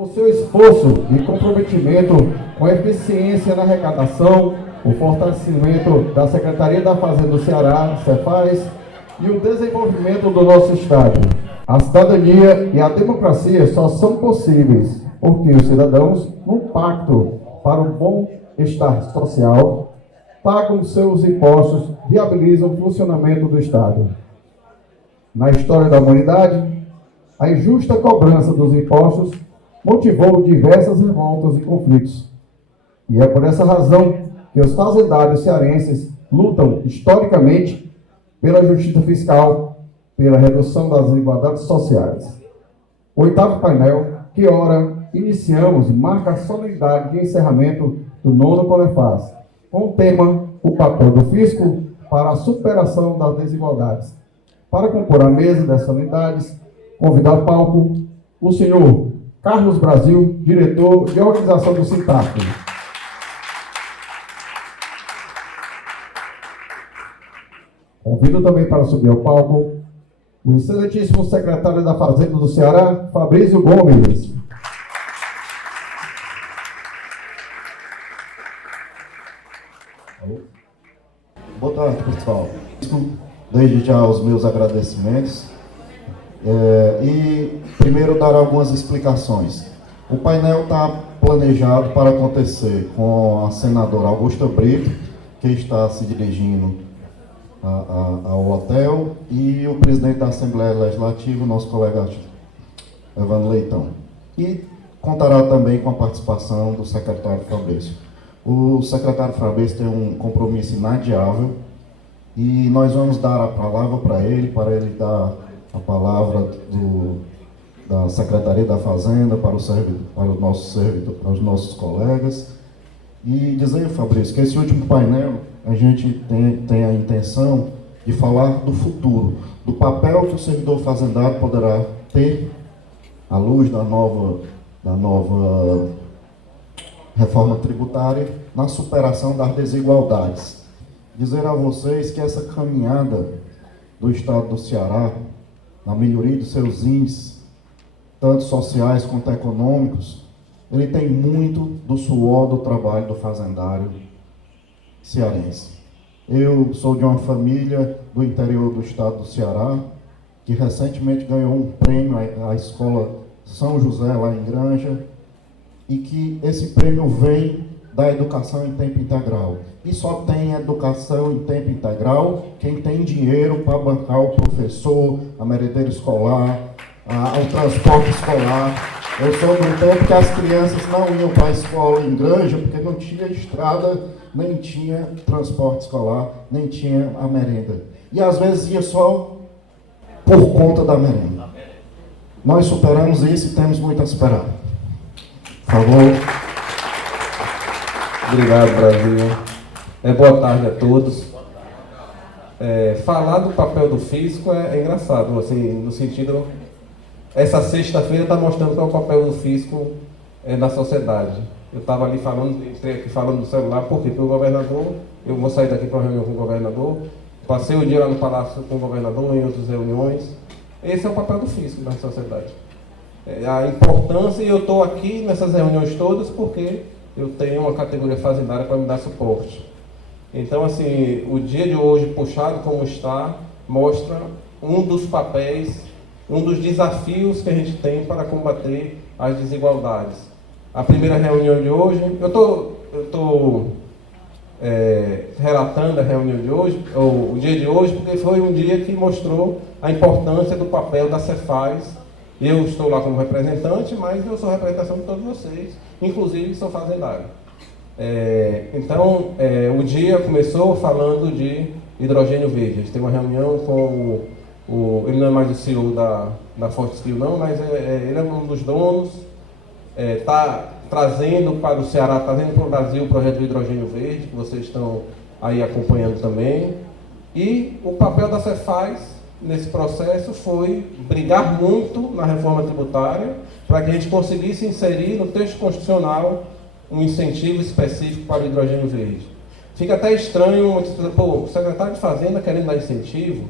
por seu esforço e comprometimento com a eficiência na arrecadação, o fortalecimento da Secretaria da Fazenda do Ceará, Cefaz, e o desenvolvimento do nosso Estado. A cidadania e a democracia só são possíveis porque os cidadãos, num pacto para o bom-estar social, pagam seus impostos, viabilizam o funcionamento do Estado. Na história da humanidade, a injusta cobrança dos impostos motivou diversas revoltas e conflitos. E é por essa razão que os fazendários cearenses lutam historicamente pela justiça fiscal, pela redução das desigualdades sociais. O oitavo painel, que ora iniciamos, marca a solenidade de encerramento do 9º Conefaz, com o tema O papel do fisco para a superação das desigualdades. Para compor a mesa das solenidades, convidar ao palco o senhor Carlos Brasil, diretor de organização do Sintac. Convido também para subir ao palco o excelentíssimo secretário da Fazenda do Ceará, Fabrício Gomes. Boa tarde, pessoal. Desde já os meus agradecimentos. E primeiro dar algumas explicações. O painel está planejado para acontecer com a senadora Augusta Brito, que está se dirigindo ao hotel, e o presidente da Assembleia Legislativa, nosso colega Evandro Leitão. E contará também com a participação do secretário Fabrício. O secretário Fabrício tem um compromisso inadiável e nós vamos dar a palavra para ele dar a palavra da Secretaria da Fazenda para os nossos colegas. E dizer, Fabrício, que esse último painel a gente tem a intenção de falar do futuro, do papel que o servidor fazendário poderá ter à luz da nova reforma tributária na superação das desigualdades. Dizer a vocês que essa caminhada do Estado do Ceará, na melhoria dos seus índices, tanto sociais quanto econômicos, ele tem muito do suor do trabalho do fazendário cearense. Eu sou de uma família do interior do estado do Ceará, que recentemente ganhou um prêmio à Escola São José, lá em Granja, e que esse prêmio vem da educação em tempo integral. E só tem educação em tempo integral quem tem dinheiro para bancar o professor, a merendeira escolar, o transporte escolar. Eu sou de um tempo que as crianças não iam para a escola em Granja porque não tinha estrada, nem tinha transporte escolar, nem tinha a merenda. E às vezes ia só por conta da merenda. Nós superamos isso e temos muito a superar. Por favor. Obrigado, Brasil. Boa tarde a todos. Falar do papel do fisco é engraçado, assim, no sentido... Essa sexta-feira está mostrando qual é o papel do fisco na sociedade. Eu estava ali entrei aqui falando no celular, porque o governador, eu vou sair daqui para uma reunião com o governador, passei o dia lá no Palácio com o governador, em outras reuniões. Esse é o papel do fisco na sociedade. A importância, e eu estou aqui nessas reuniões todas porque eu tenho uma categoria fazendária para me dar suporte. Então, assim, o dia de hoje, puxado como está, mostra um dos papéis, um dos desafios que a gente tem para combater as desigualdades. A primeira reunião de hoje, eu estou relatando a reunião de hoje, ou o dia de hoje, porque foi um dia que mostrou a importância do papel da Cefaz. Eu estou lá como representante, mas eu sou representação de todos vocês, inclusive sou fazendário. Então, o dia começou falando de hidrogênio verde. A gente tem uma reunião com ele não é mais o CEO da Fortescue não, mas ele é um dos donos, está trazendo para o Ceará, trazendo para o Brasil o projeto de hidrogênio verde, que vocês estão aí acompanhando também. E o papel da Cefaz nesse processo foi brigar muito na reforma tributária para que a gente conseguisse inserir no texto constitucional um incentivo específico para o hidrogênio verde. Fica até estranho, o secretário de Fazenda querendo dar incentivo.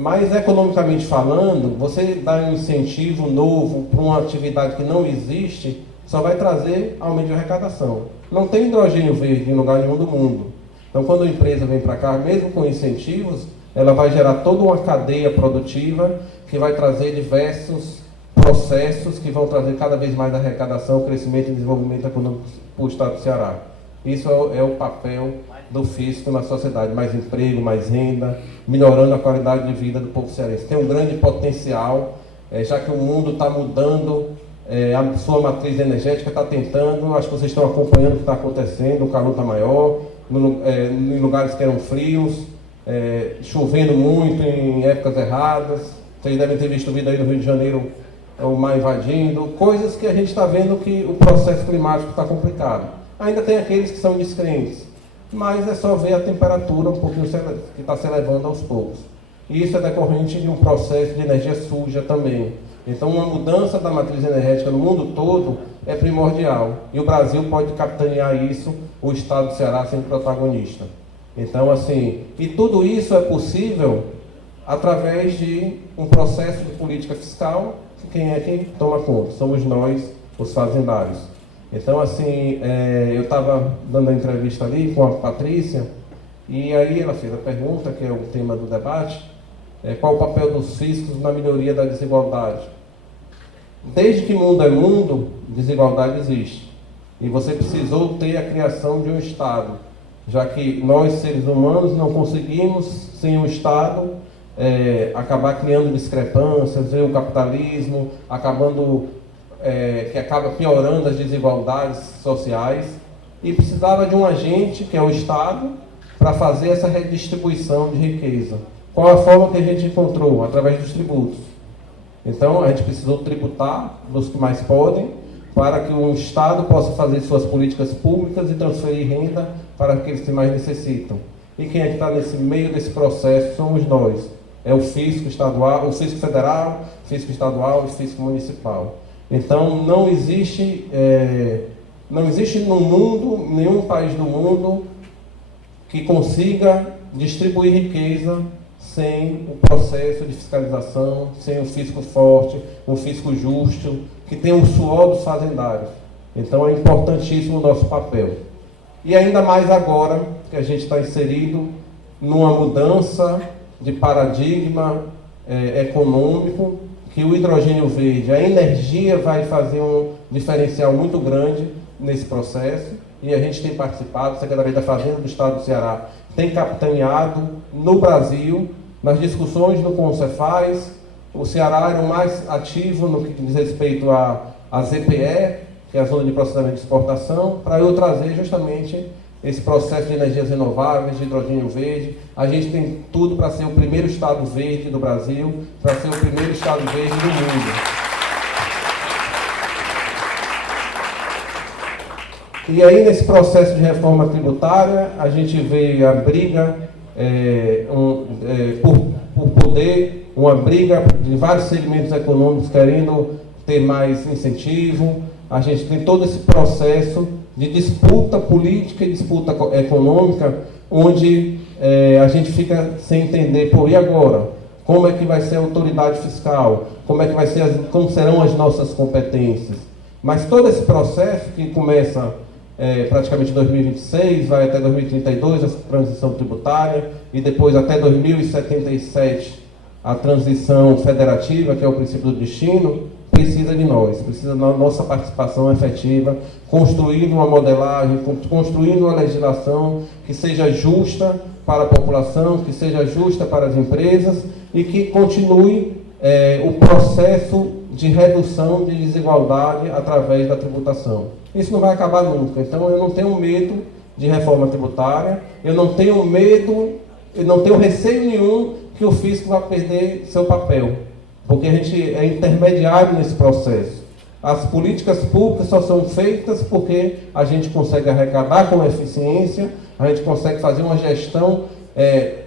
Mas, economicamente falando, você dar um incentivo novo para uma atividade que não existe, só vai trazer aumento de arrecadação. Não tem hidrogênio verde em lugar nenhum do mundo. Então, quando a empresa vem para cá, mesmo com incentivos, ela vai gerar toda uma cadeia produtiva que vai trazer diversos processos que vão trazer cada vez mais arrecadação, crescimento e desenvolvimento econômico para o Estado do Ceará. Isso é o papel do fisco na sociedade, mais emprego, mais renda, melhorando a qualidade de vida do povo cearense. Tem um grande potencial, já que o mundo está mudando, a sua matriz energética está tentando, acho que vocês estão acompanhando o que está acontecendo, o calor está maior, em lugares que eram frios, chovendo muito em épocas erradas. Vocês devem ter visto o vídeo aí no Rio de Janeiro, o mar invadindo, coisas que a gente está vendo que o processo climático está complicado. Ainda tem aqueles que são descrentes, mas é só ver a temperatura um pouquinho que está se elevando aos poucos. E isso é decorrente de um processo de energia suja também. Então, uma mudança da matriz energética no mundo todo é primordial. E o Brasil pode capitanear isso, o Estado do Ceará sendo protagonista. Então, assim, e tudo isso é possível através de um processo de política fiscal, que quem é que toma conta? Somos nós, os fazendários. Então, assim, eu estava dando a entrevista ali com a Patrícia, e aí ela fez a pergunta, que é o tema do debate, qual o papel dos fiscos na melhoria da desigualdade? Desde que mundo é mundo, desigualdade existe. E você precisou ter a criação de um Estado, já que nós, seres humanos, não conseguimos, sem o Estado, acabar criando discrepâncias, ver o capitalismo, que acaba piorando as desigualdades sociais, e precisava de um agente, que é o Estado, para fazer essa redistribuição de riqueza. Qual a forma que a gente encontrou? Através dos tributos. Então, a gente precisou tributar dos que mais podem, para que o Estado possa fazer suas políticas públicas e transferir renda para aqueles que mais necessitam. E quem é que está nesse meio desse processo somos nós. É o fisco estadual, o fisco federal, o fisco estadual e o fisco municipal. Então, não existe no mundo, nenhum país do mundo, que consiga distribuir riqueza sem o processo de fiscalização, sem um fisco forte, um fisco justo, que tem o suor dos fazendários. Então, é importantíssimo o nosso papel. E ainda mais agora, que a gente está inserido numa mudança de paradigma econômico, que o hidrogênio verde, a energia vai fazer um diferencial muito grande nesse processo, e a gente tem participado, a Secretaria da Fazenda do Estado do Ceará tem capitaneado no Brasil, nas discussões do Concefaz. O Ceará era o mais ativo no que diz respeito à ZPE, que é a Zona de Processamento de Exportação, para eu trazer justamente esse processo de energias renováveis, de hidrogênio verde. A gente tem tudo para ser o primeiro estado verde do Brasil, para ser o primeiro estado verde do mundo. E aí, nesse processo de reforma tributária, a gente vê a briga por poder, uma briga de vários segmentos econômicos querendo ter mais incentivo. A gente tem todo esse processo de disputa política e disputa econômica, onde a gente fica sem entender, e agora? Como é que vai ser a autoridade fiscal? Como serão as nossas competências? Mas todo esse processo que começa praticamente em 2026, vai até 2032, a transição tributária, e depois até 2077, a transição federativa, que é o princípio do destino, precisa de nós, precisa da nossa participação efetiva, construindo uma modelagem, construindo uma legislação que seja justa para a população, que seja justa para as empresas e que continue o processo de redução de desigualdade através da tributação. Isso não vai acabar nunca. Então, eu não tenho medo de reforma tributária, eu não tenho receio nenhum que o fisco vá perder seu papel, porque a gente é intermediário nesse processo. As políticas públicas só são feitas porque a gente consegue arrecadar com eficiência, a gente consegue fazer uma gestão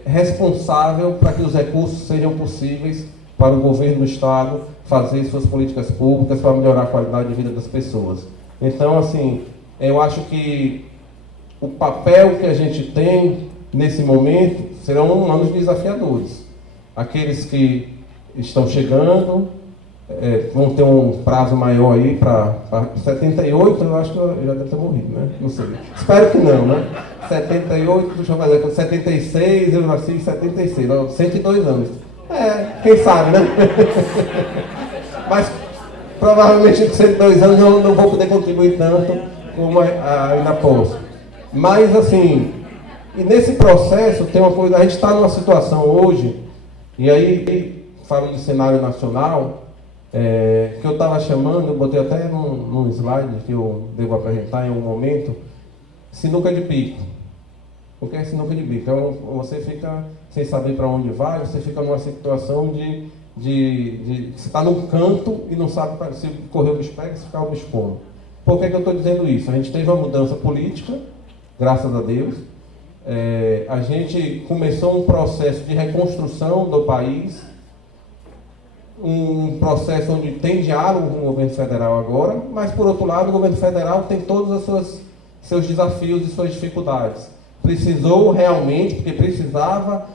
responsável para que os recursos sejam possíveis para o governo do Estado fazer suas políticas públicas para melhorar a qualidade de vida das pessoas. Então, assim, eu acho que o papel que a gente tem nesse momento serão anos desafiadores. Aqueles que estão chegando, vão ter um prazo maior aí para 78, eu acho que eu já deve ter morrido, né? Não sei. Espero que não, né? 78, deixa eu fazer, 76, eu nasci em 76, 102 anos. Quem sabe, né? Mas provavelmente com 102 anos eu não vou poder contribuir tanto como ainda posso. Mas assim, e nesse processo tem uma coisa, a gente está numa situação hoje, e aí falando de cenário nacional, que eu estava chamando, eu botei até num slide que eu devo apresentar em algum momento, sinuca de bico. O que é sinuca de bico? Então você fica sem saber para onde vai, você fica numa situação de você está num canto e não sabe se correr o bicho pega, se ficar o bicho come. Por que eu estou dizendo isso? A gente teve uma mudança política, graças a Deus. A gente começou um processo de reconstrução do país, um processo onde tem diálogo com o governo federal agora, mas por outro lado o governo federal tem todos os seus desafios e suas dificuldades. Precisou realmente, porque precisava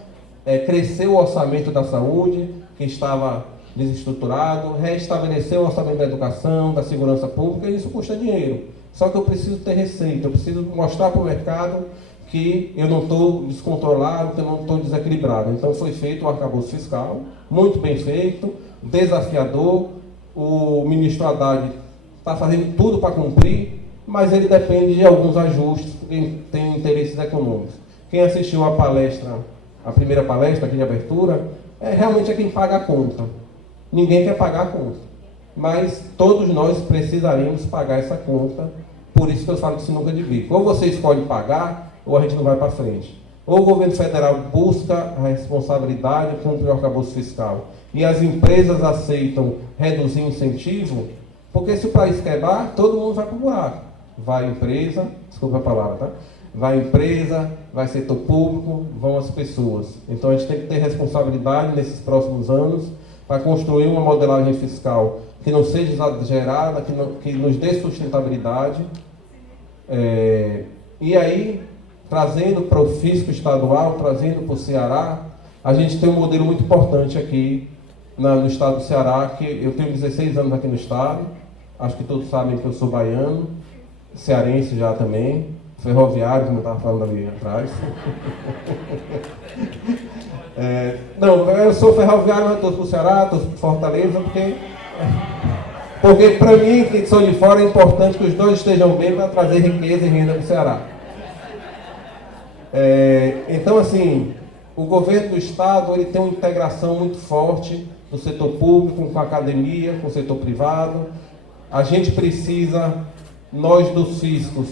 crescer o orçamento da saúde, que estava desestruturado, restabelecer o orçamento da educação, da segurança pública, e isso custa dinheiro. Só que eu preciso ter receita, eu preciso mostrar para o mercado que eu não estou descontrolado, que eu não estou desequilibrado. Então foi feito um arcabouço fiscal, muito bem feito, desafiador. O ministro Haddad está fazendo tudo para cumprir, mas ele depende de alguns ajustes, porque tem interesses econômicos. Quem assistiu a palestra, a primeira palestra aqui de abertura, realmente é quem paga a conta. Ninguém quer pagar a conta, mas todos nós precisaremos pagar essa conta, por isso que eu falo de sinuca de bico. Ou você escolhe pagar, ou a gente não vai para frente. Ou o governo federal busca a responsabilidade, cumpre o arcabouço fiscal, e as empresas aceitam reduzir o incentivo, porque se o país quebrar, todo mundo vai para o buraco. Vai empresa, desculpa a palavra, tá? Vai empresa, vai setor público, vão as pessoas. Então a gente tem que ter responsabilidade nesses próximos anos para construir uma modelagem fiscal que não seja exagerada, que nos dê sustentabilidade. E aí, trazendo para o fisco estadual, trazendo para o Ceará, a gente tem um modelo muito importante aqui no estado do Ceará, que eu tenho 16 anos aqui no estado, acho que todos sabem que eu sou baiano, cearense já também, ferroviário, como eu estava falando ali atrás. Não, eu sou ferroviário, mas estou para o Ceará, estou para Fortaleza, porque para mim, que sou de fora, é importante que os dois estejam bem para trazer riqueza e renda para o Ceará. Então, assim, o governo do estado ele tem uma integração muito forte do setor público com a academia, com o setor privado. A gente precisa, nós dos fiscos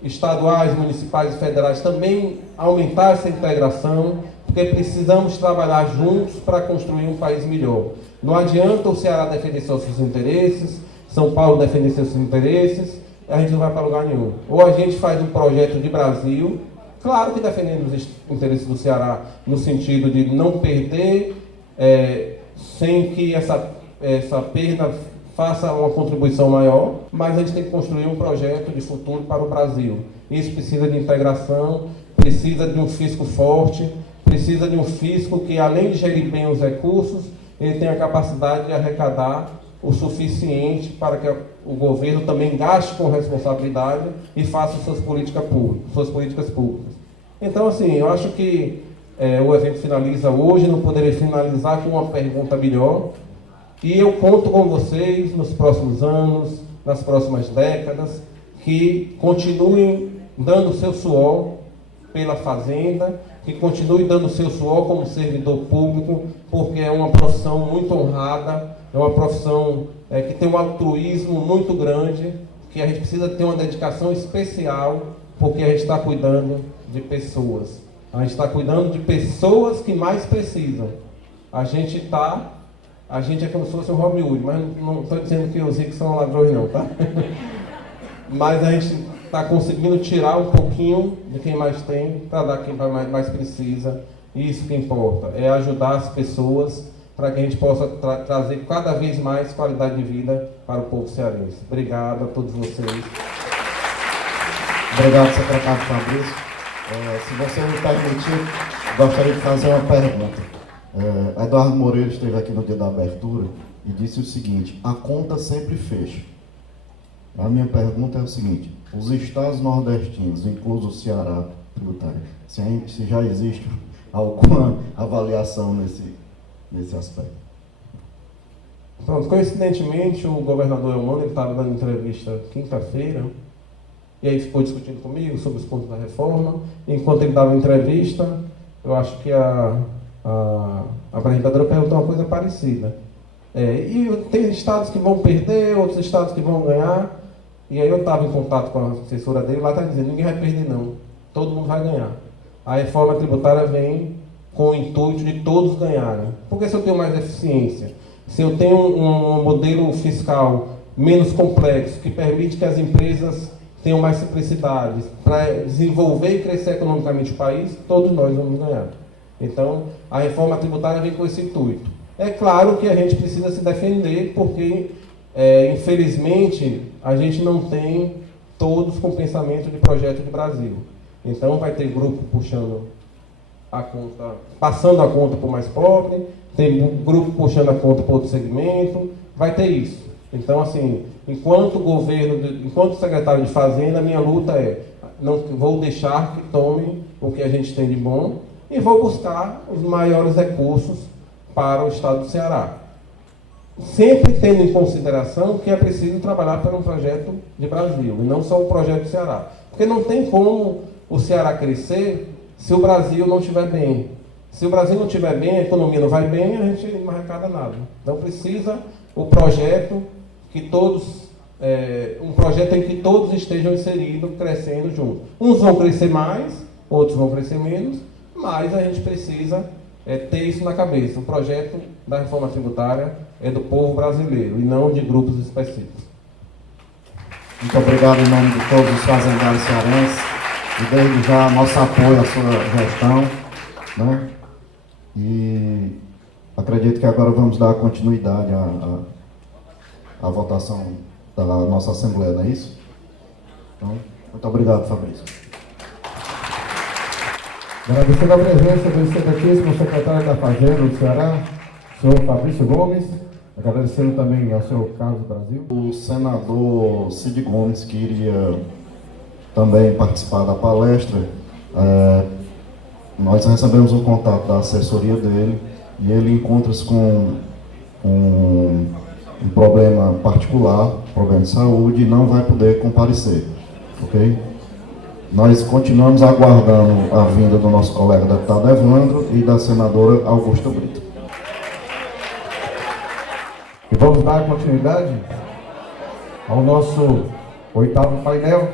estaduais, municipais e federais, também aumentar essa integração, porque precisamos trabalhar juntos para construir um país melhor. Não adianta o Ceará defender seus interesses, São Paulo defender seus interesses, a gente não vai para lugar nenhum. Ou a gente faz um projeto de Brasil, claro que defendendo os interesses do Ceará, no sentido de não perder, sem que essa perda faça uma contribuição maior, mas a gente tem que construir um projeto de futuro para o Brasil. Isso precisa de integração, precisa de um fisco forte, precisa de um fisco que, além de gerir bem os recursos, ele tenha a capacidade de arrecadar o suficiente para que o governo também gaste com responsabilidade e faça suas políticas públicas. Então, assim, eu acho que o evento finaliza hoje, não poderia finalizar com uma pergunta melhor. E eu conto com vocês nos próximos anos, nas próximas décadas, que continuem dando o seu suor pela fazenda, que continue dando o seu suor como servidor público, porque é uma profissão muito honrada, é uma profissão que tem um altruísmo muito grande, que a gente precisa ter uma dedicação especial, porque a gente está cuidando de pessoas. A gente está cuidando de pessoas que mais precisam. A gente é como se fosse um Robin Hood, mas não estou dizendo que os ricos são ladrões não, tá? Mas a gente está conseguindo tirar um pouquinho de quem mais tem para dar quem mais precisa. Isso que importa, é ajudar as pessoas para que a gente possa trazer cada vez mais qualidade de vida para o povo cearense. Obrigado a todos vocês. Obrigado, secretário Fabrício. Se você me permitir, gostaria de fazer uma pergunta. Eduardo Moreira esteve aqui no dia da abertura e disse o seguinte: a conta sempre fecha. A minha pergunta é o seguinte: os estados nordestinos, incluso o Ceará tributário, se já existe alguma avaliação nesse aspecto? Pronto, coincidentemente, o governador Elmano estava dando entrevista quinta-feira, e aí ficou discutindo comigo sobre os pontos da reforma. Enquanto ele dava entrevista, eu acho que a apresentadora perguntou uma coisa parecida. E tem estados que vão perder, outros estados que vão ganhar. E aí eu estava em contato com a assessora dele, lá está dizendo: ninguém vai perder não, todo mundo vai ganhar. A reforma tributária vem com o intuito de todos ganharem. Porque se eu tenho mais eficiência, se eu tenho um modelo fiscal menos complexo, que permite que as empresas tenham mais simplicidade para desenvolver e crescer economicamente o país, todos nós vamos ganhar. Então, a reforma tributária vem com esse intuito. É claro que a gente precisa se defender, porque, infelizmente, a gente não tem todos com pensamento de projeto de Brasil. Então, vai ter grupo puxando a conta, passando a conta para o mais pobre, tem grupo puxando a conta para outro segmento, vai ter isso. Então, assim, enquanto secretário de Fazenda, a minha luta não vou deixar que tome o que a gente tem de bom e vou buscar os maiores recursos para o estado do Ceará. Sempre tendo em consideração que é preciso trabalhar por um projeto de Brasil, e não só um projeto do Ceará. Porque não tem como o Ceará crescer se o Brasil não estiver bem. Se o Brasil não estiver bem, a economia não vai bem, a gente não arrecada nada. Então precisa o projeto um projeto em que todos estejam inseridos, crescendo juntos. Uns vão crescer mais, outros vão crescer menos, mas a gente precisa ter isso na cabeça. O projeto da reforma tributária é do povo brasileiro e não de grupos específicos. Muito obrigado em nome de todos os fazendários cearenses e desde já nosso apoio à sua gestão, né? E acredito que agora vamos dar continuidade à votação da nossa Assembleia, não é isso? Então, muito obrigado, Fabrício. Agradecendo a presença do excelentíssimo secretário da Fazenda do Ceará, senhor Fabrício Gomes, agradecendo também ao senhor Carlos Brasil. O senador Cid Gomes, que iria também participar da palestra, nós recebemos o contato da assessoria dele e ele encontra-se com um problema particular, problema de saúde, e não vai poder comparecer, ok? Nós continuamos aguardando a vinda do nosso colega deputado Evandro e da senadora Augusta Brito. E vamos dar continuidade ao nosso 8º painel.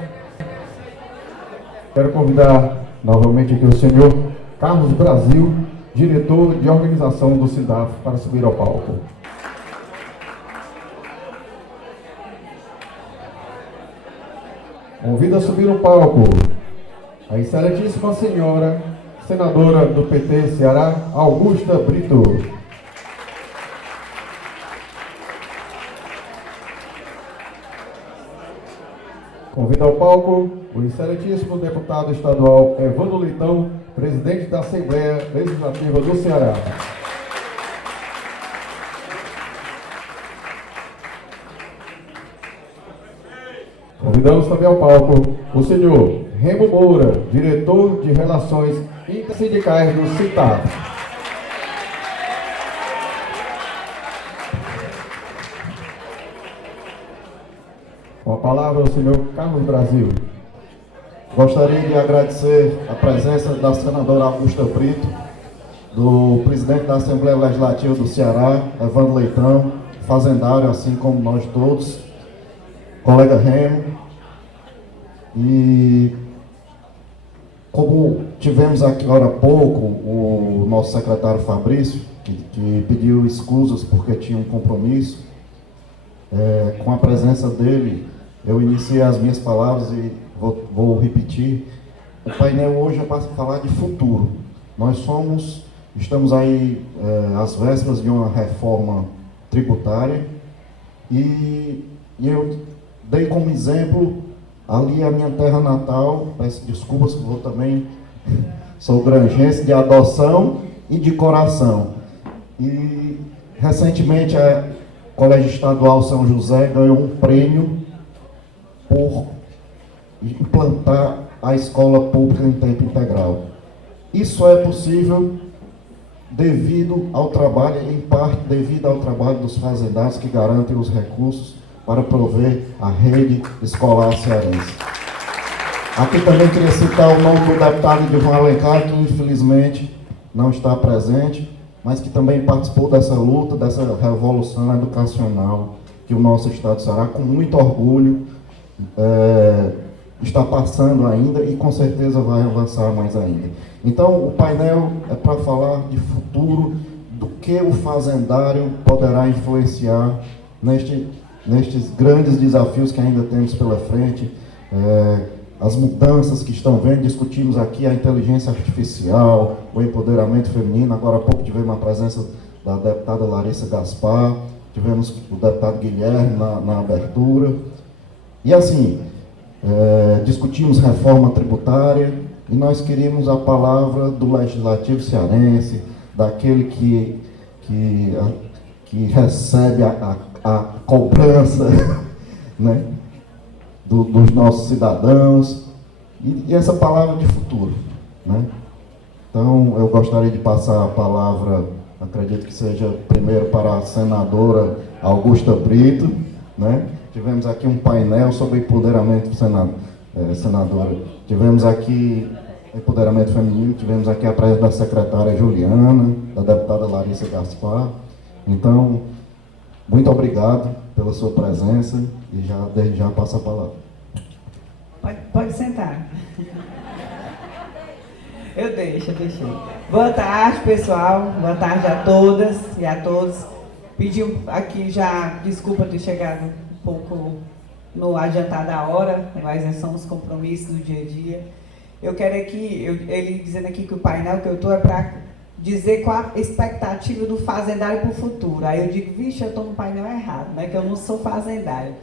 Quero convidar novamente aqui o senhor Carlos Brasil, diretor de organização do SINDAF, para subir ao palco. Convido a subir no palco a excelentíssima senhora, senadora do PT Ceará, Augusta Brito. Convido ao palco o excelentíssimo deputado estadual Evandro Leitão, presidente da Assembleia Legislativa do Ceará. Convidamos também ao palco o senhor Remo Moura, diretor de Relações Intersindicais do CITAF. Com a palavra o senhor Carlos Brasil. Gostaria de agradecer a presença da senadora Augusta Brito, do presidente da Assembleia Legislativa do Ceará, Evandro Leitão, fazendário, assim como nós todos, colega Remo, e como tivemos aqui agora há pouco o nosso secretário Fabrício, que pediu escusas porque tinha um compromisso, com a presença dele, eu iniciei as minhas palavras e vou repetir. O painel hoje é para falar de futuro. Nós estamos aí às vésperas de uma reforma tributária e eu dei como exemplo ali a minha terra natal. Peço desculpas que eu também sou granjense de adoção e de coração. E recentemente a Colégio Estadual São José ganhou um prêmio por implantar a escola pública em tempo integral. Isso é possível devido ao trabalho, em parte devido ao trabalho dos fazendários que garantem os recursos para prover a rede escolar cearense. Aqui também queria citar o nome do deputado Edilvan Alencar, que infelizmente não está presente, mas que também participou dessa luta, dessa revolução educacional que o nosso Estado do Ceará, com muito orgulho, está passando ainda e com certeza vai avançar mais ainda. Então, o painel é para falar de futuro, do que o fazendário poderá influenciar nestes grandes desafios que ainda temos pela frente, as mudanças que estão vendo. Discutimos aqui a inteligência artificial, o empoderamento feminino. Agora há pouco tivemos a presença da deputada Larissa Gaspar, tivemos o deputado Guilherme na abertura. E assim, discutimos reforma tributária, e nós queríamos a palavra do legislativo cearense, daquele que recebe a cobrança né, dos nossos cidadãos, e essa palavra de futuro. Né? Então, eu gostaria de passar a palavra, acredito que seja primeiro para a senadora Augusta Brito. Né? Tivemos aqui um painel sobre empoderamento senadora. Tivemos aqui empoderamento feminino, tivemos aqui a presença da secretária Juliana, da deputada Larissa Gaspar. Então, muito obrigado pela sua presença e desde já passo a palavra. Pode sentar. Eu deixei. Boa tarde, pessoal. Boa tarde a todas e a todos. Pedi aqui já desculpa ter chegado um pouco no adiantar da hora, mas são os compromissos do dia a dia. Eu quero aqui, ele dizendo aqui que o painel que eu estou é para dizer qual a expectativa do fazendário para o futuro. Aí eu digo, vixe, eu estou no painel errado, né, que eu não sou fazendário.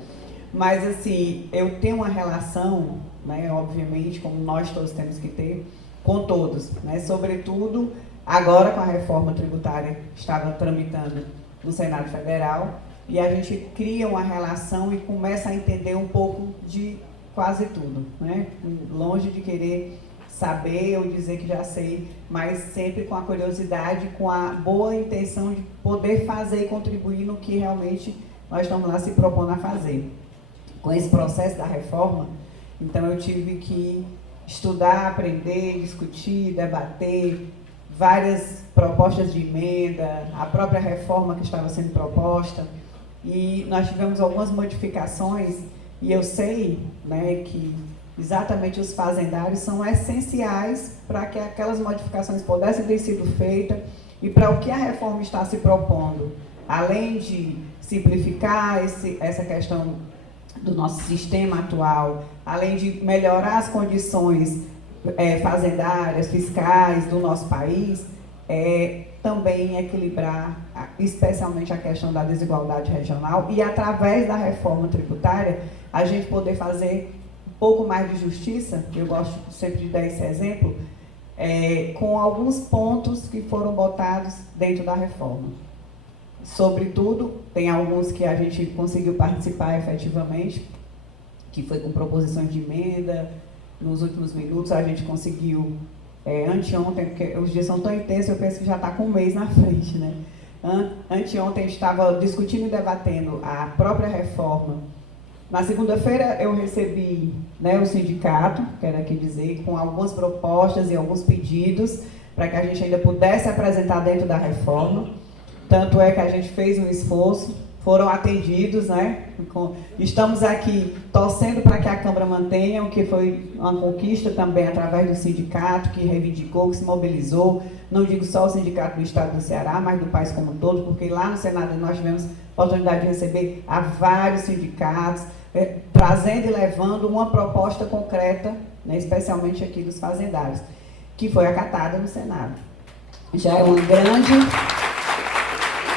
Mas, assim, eu tenho uma relação, né, obviamente, como nós todos temos que ter, com todos, né, sobretudo agora com a reforma tributária que estava tramitando no Senado Federal, e a gente cria uma relação e começa a entender um pouco de quase tudo, né? Longe de querer saber ou dizer que já sei, mas sempre com a curiosidade, com a boa intenção de poder fazer e contribuir no que realmente nós estamos lá se propondo a fazer. Com esse processo da reforma, então eu tive que estudar, aprender, discutir, debater várias propostas de emenda, a própria reforma que estava sendo proposta, e nós tivemos algumas modificações. E eu sei, né, que exatamente os fazendários são essenciais para que aquelas modificações pudessem ter sido feitas e para o que a reforma está se propondo. Além de simplificar essa questão do nosso sistema atual, além de melhorar as condições fazendárias, fiscais do nosso país, também equilibrar especialmente a questão da desigualdade regional e, através da reforma tributária, a gente poder fazer um pouco mais de justiça. Eu gosto sempre de dar esse exemplo, com alguns pontos que foram botados dentro da reforma. Sobretudo, tem alguns que a gente conseguiu participar efetivamente, que foi com proposições de emenda. Nos últimos minutos a gente conseguiu, anteontem, porque os dias são tão intensos, eu penso que já está com um mês na frente, né? Anteontem a gente estava discutindo e debatendo a própria reforma. Na segunda-feira eu recebi, né, o sindicato, quero aqui dizer, com algumas propostas e alguns pedidos para que a gente ainda pudesse apresentar dentro da reforma. Tanto é que a gente fez um esforço, foram atendidos, né? Estamos aqui torcendo para que a Câmara mantenha, o que foi uma conquista também através do sindicato, que reivindicou, que se mobilizou. Não digo só o sindicato do Estado do Ceará, mas do país como um todo, porque lá no Senado nós tivemos a oportunidade de receber a vários sindicatos, trazendo e levando uma proposta concreta, né, especialmente aqui dos fazendários, que foi acatada no Senado. Já é uma grande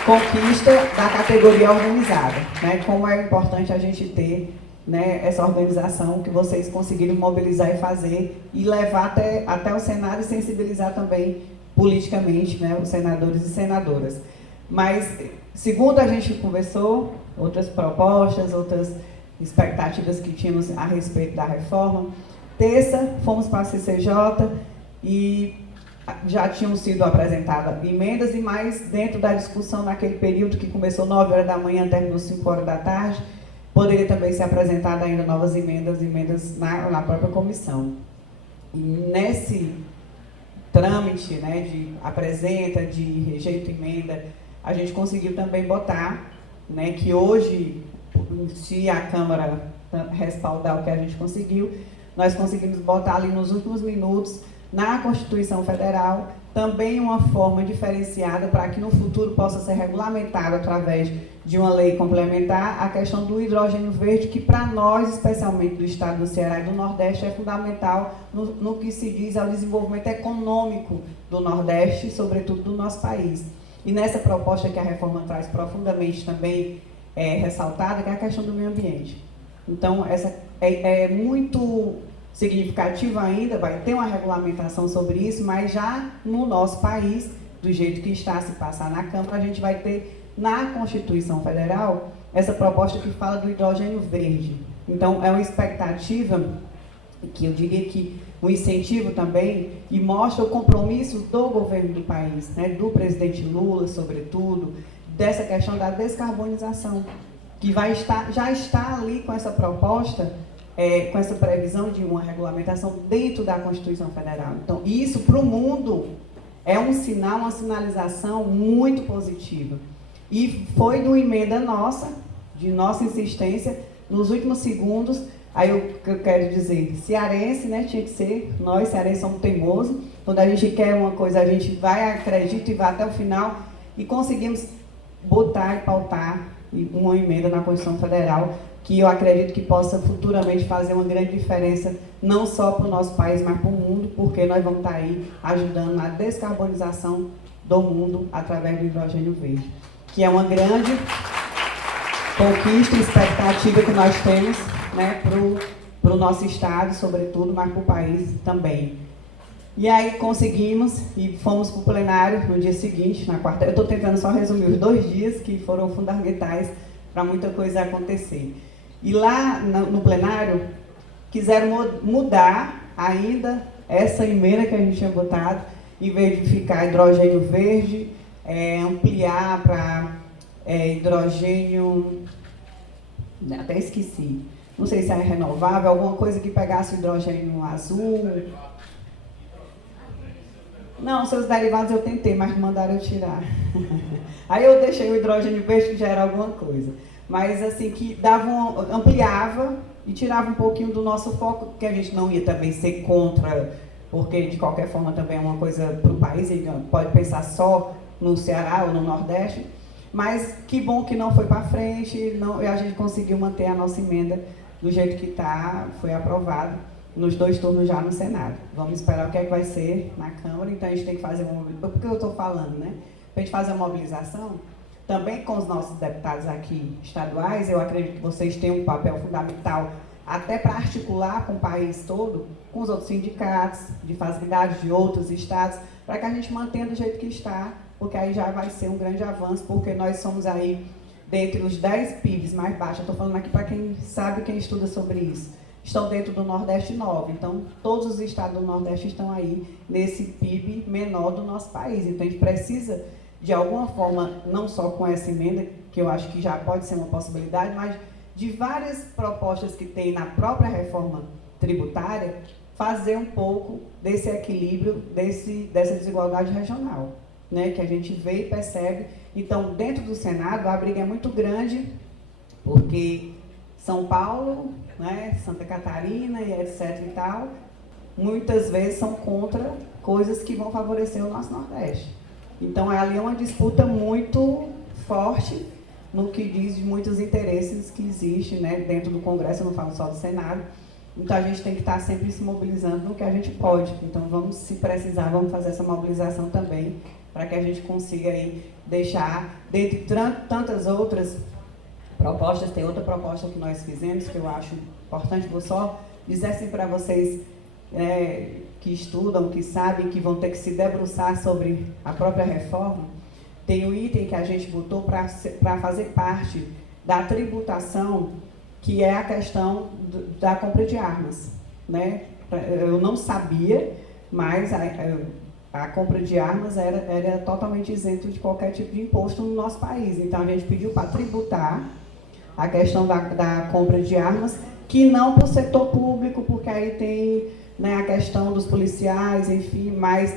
conquista da categoria organizada, né? Como é importante a gente ter, né, essa organização que vocês conseguiram mobilizar e fazer e levar até o Senado e sensibilizar também politicamente, né, os senadores e senadoras. Mas, segundo a gente conversou, outras propostas, outras expectativas que tínhamos a respeito da reforma, terça fomos para a CCJ e já tinham sido apresentadas emendas e mais dentro da discussão naquele período que começou 9 horas da manhã, terminou 5 horas da tarde, poderia também ser apresentada ainda novas emendas na própria comissão. E nesse trâmite, né, de apresenta, de rejeita emenda, a gente conseguiu também botar, né, que hoje, se a Câmara respaldar o que a gente conseguiu, nós conseguimos botar ali nos últimos minutos, na Constituição Federal, também uma forma diferenciada para que no futuro possa ser regulamentado através de uma lei complementar a questão do hidrogênio verde, que para nós, especialmente do estado do Ceará e do Nordeste, é fundamental no que se diz ao desenvolvimento econômico do Nordeste, sobretudo do nosso país. E nessa proposta que a reforma traz profundamente também ressaltada, que é a questão do meio ambiente. Então, essa é muito significativo ainda, vai ter uma regulamentação sobre isso, mas já no nosso país, do jeito que está a se passar na Câmara, a gente vai ter na Constituição Federal essa proposta que fala do hidrogênio verde. Então, é uma expectativa que eu diria que um incentivo também e mostra o compromisso do governo do país, né, do presidente Lula, sobretudo, dessa questão da descarbonização, que já está ali com essa proposta, com essa previsão de uma regulamentação dentro da Constituição Federal. Então, isso para o mundo é um sinal, uma sinalização muito positiva. E foi de uma emenda nossa, de nossa insistência, nos últimos segundos. Aí eu quero dizer, cearense, né, tinha que ser, nós cearenses somos teimosos, quando a gente quer uma coisa, a gente vai, acredita e vai até o final, e conseguimos botar e pautar uma emenda na Constituição Federal, que eu acredito que possa futuramente fazer uma grande diferença, não só para o nosso país, mas para o mundo, porque nós vamos estar aí ajudando na descarbonização do mundo através do hidrogênio verde, que é uma grande conquista e expectativa que nós temos, né, para o nosso estado, sobretudo, mas para o país também. E aí conseguimos e fomos para o plenário no dia seguinte, na quarta. Eu estou tentando só resumir os 2 dias que foram fundamentais para muita coisa acontecer. E lá no plenário quiseram mudar ainda essa emenda que a gente tinha botado, em vez de ficar hidrogênio verde, ampliar para hidrogênio, até esqueci, não sei se é renovável, alguma coisa que pegasse o hidrogênio azul. Não, seus derivados eu tentei, mas mandaram eu tirar. Aí eu deixei o hidrogênio verde, que já era alguma coisa. Mas assim, que ampliava e tirava um pouquinho do nosso foco, que a gente não ia também ser contra, porque de qualquer forma também é uma coisa para o país, ele pode pensar só no Ceará ou no Nordeste, mas que bom que não foi para frente, e a gente conseguiu manter a nossa emenda do jeito que está, foi aprovado nos 2 turnos já no Senado. Vamos esperar o que é que vai ser na Câmara, então a gente tem que fazer uma mobilização, porque eu estou falando, né? Para a gente fazer uma mobilização, também com os nossos deputados aqui estaduais, eu acredito que vocês têm um papel fundamental até para articular com o país todo, com os outros sindicatos, de facilidades de outros estados, para que a gente mantenha do jeito que está, porque aí já vai ser um grande avanço, porque nós somos aí, dentre os 10 PIBs mais baixos, eu estou falando aqui para quem sabe, quem estuda sobre isso, estão dentro do Nordeste 9, então todos os estados do Nordeste estão aí nesse PIB menor do nosso país, então a gente precisa, de alguma forma, não só com essa emenda, que eu acho que já pode ser uma possibilidade, mas de várias propostas que tem na própria reforma tributária, fazer um pouco desse equilíbrio, dessa desigualdade regional, né, que a gente vê e percebe. Então, dentro do Senado, a briga é muito grande, porque São Paulo, né, Santa Catarina e etc. e tal, muitas vezes são contra coisas que vão favorecer o nosso Nordeste. Então, ali é uma disputa muito forte no que diz de muitos interesses que existem, né, dentro do Congresso, eu não falo só do Senado. Então, a gente tem que estar sempre se mobilizando no que a gente pode. Então, vamos, se precisar, vamos fazer essa mobilização também, para que a gente consiga aí deixar, dentre tantas outras propostas, tem outra proposta que nós fizemos, que eu acho importante, vou só dizer assim para vocês que estudam, que sabem, que vão ter que se debruçar sobre a própria reforma, tem um item que a gente botou para fazer parte da tributação, que é a questão da compra de armas, né? Eu não sabia, mas a compra de armas era totalmente isento de qualquer tipo de imposto no nosso país. Então, a gente pediu para tributar a questão da compra de armas, que não para o setor público, porque aí tem, né, a questão dos policiais, enfim, mas